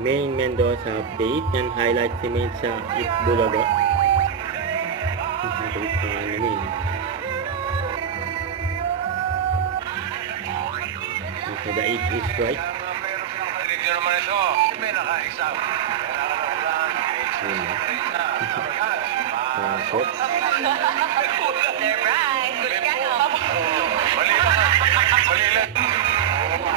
Main Mendoza update and highlights image sa Itbulaga. Update pa nga namin. So the age is right. Hindi naman ito. May nakaisang. Pasok. They're right. Good ka, no? Mali lang.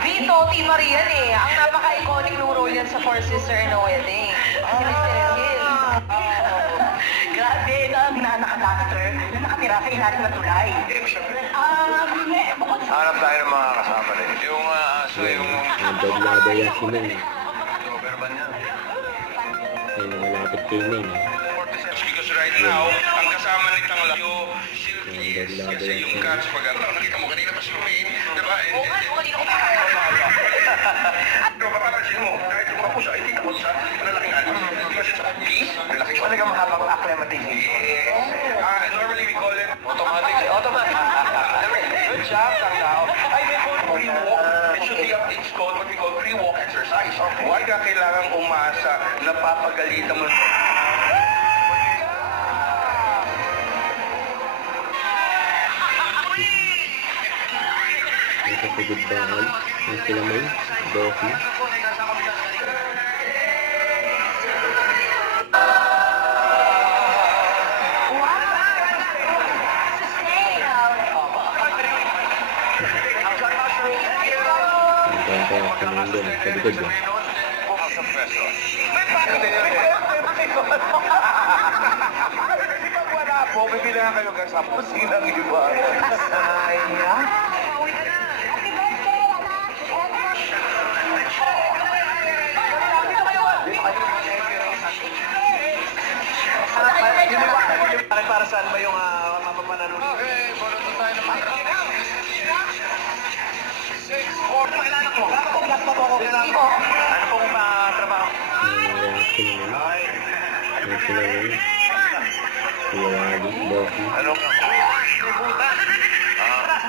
Vito, Team Marian eh. Ang napaka-iconic ng role yan sa Four Sister in a Wedding. Si Miss Cecil. Grabe, na nakadaster na nakatira sa ilalim ng tulay. Bukod sa Hanap tayo ng mga kasama rin. Yung aso, yung... Ang doblada yan si Main. Yung overban niya. Yan ang malapit kay Main. Because right now, ang kasama ni Tanglayo, silky is kasi yung cats pag nakita mo kanina pa si Main, diba? Oo nga, kanina ko pa. Pero papapansin mo, kahit yung mga pusa, hindi tapos sa malalaking anak. Kasi sa cookies, malaki siya. talaga mahabang acclimatization. Normally we call it automatic. Good job, Tanglaw. I may call it pre-walk. It should be it's called what we call pre-walk exercise. Why ka kailangan umasa na papagalitan mo? Ito sa gudbahal. Ang sila Main. Bossy. Ang kaya sa mundo. Sa likod ba? Pag wala po, bibilangan kayo sa pusinang iba. Sayang. Para saan ba yung mapapanalo? Okay, boloto tayo ng mga. 6, 4, kailangan ko. Ano pong trabaho? Ang reaction mo. Ang sila Main. Kuya Wally. Bossy. Ano?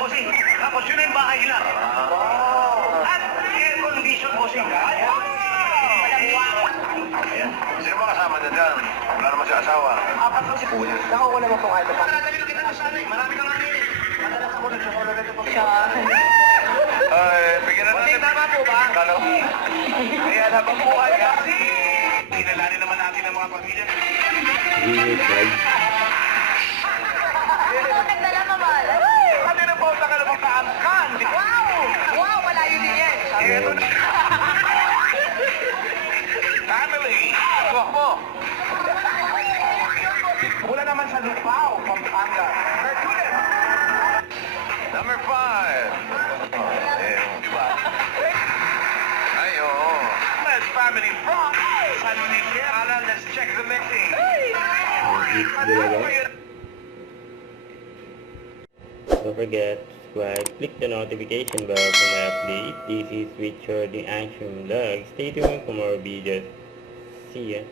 Bossing, tapos yun na yung bahay nila. At air condition, bossing. Sino ba kasama niya dyan? Wala naman siya asawa. Apat lang si Kuya. Nakakuha naman po kahit pa. Marami kang namin. Madalas ako nagsasawa na ito Siya. Ay, bigyan na natin. Tama po ba? Kano? Kaya dapat po kayo kasi. Kinalanin naman natin ang mga pamilya. Junior 5. Ako nagdala naman. Ano na po sa kalabang kaangkan? Wow! Wow, malayo din yan. Ito na. Family! Tuwak mo. Mula naman sa Lupao, Pampanga. Number 5. Diba? Ay, oo. Let's family from San Miguel. Let's check the mixing. Ang Itbulaga. Don't forget to subscribe, click the notification bell for my update. This is Richard the Action Vlog. Stay tuned for more videos. See ya.